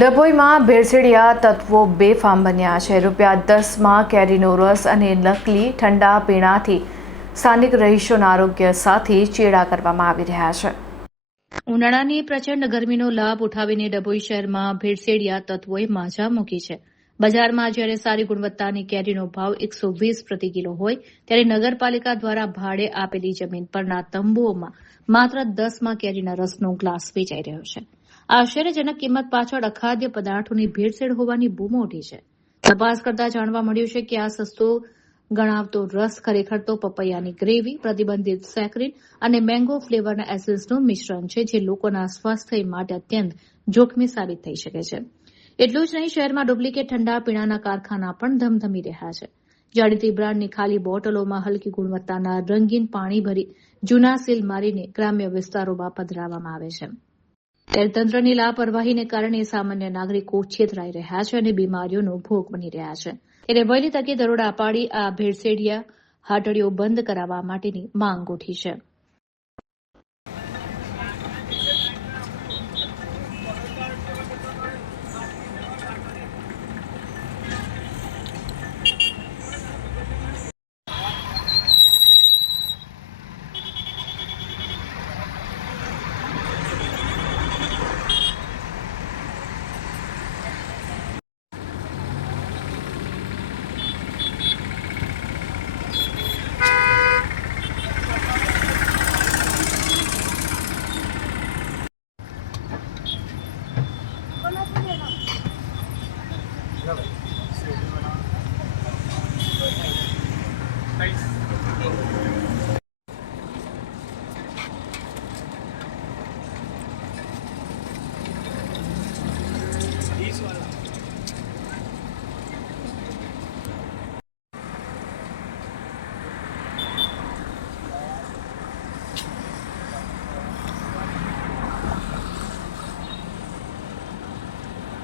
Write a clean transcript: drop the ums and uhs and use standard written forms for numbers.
ડભોઈમાં ભેળસેળિયા તત્વો બેફામ બન્યા છે। ₹10માં કેરીનો રસ અને નકલી ઠંડા પીણાથી સ્થાનિક રહીશોના આરોગ્ય સાથે ચેડા કરવામાં આવી રહ્યા છે। ઉનાળાની પ્રચંડ ગરમીનો લાભ ઉઠાવીને ડભોઈ શહેરમાં ભેળસેળિયા તત્વોએ માજા મૂકી છે। બજારમાં જ્યારે સારી ગુણવત્તાની કેરીનો ભાવ 120 પ્રતિ કિલો હોય, ત્યારે નગરપાલિકા દ્વારા ભાડે આપેલી જમીન પરના તંબુઓમાં માત્ર 10માં કેરીના રસનો ગ્લાસ વેચાઈ રહ્યો છે। આશ્ચર્યજનક કિંમત પાછળ અખાદ્ય પદાર્થોની ભેળસેળ હોવાની બૂમો ઉઠી છે। તપાસ કરતા જાણવા મળ્યું છે કે આ સસ્તો ગણાવતો રસ ખરેખર તો પપૈયાની ગ્રેવી, પ્રતિબંધિત સેકરીન અને મેંગો ફ્લેવરના એસેન્સનું મિશ્રણ છે, જે લોકોના સ્વાસ્થ્ય માટે અત્યંત જોખમી સાબિત થઈ શકે છે। એટલું જ નહીં, શહેરમાં ડુપ્લિકેટ ઠંડા પીણાના કારખાના પણ ધમધમી રહ્યા છે। જાણીતી બ્રાન્ડની ખાલી બોટલોમાં હલકી ગુણવત્તાના રંગીન પાણી ભરી જૂના સીલ મારીને ગ્રામ્ય વિસ્તારોમાં પધરાવવામાં આવે છે। ત્યારે તંત્રની લાપરવાહીને કારણે સામાન્ય નાગરિકો છેતરાઈ રહ્યા છે અને બીમારીઓનો ભોગ બની રહ્યા છે। ત્યારે વહેલી તકે દરોડા પાડી આ ભેળસેળિયા હાટડીઓ બંધ કરાવવા માટેની માંગ ઉઠી છે।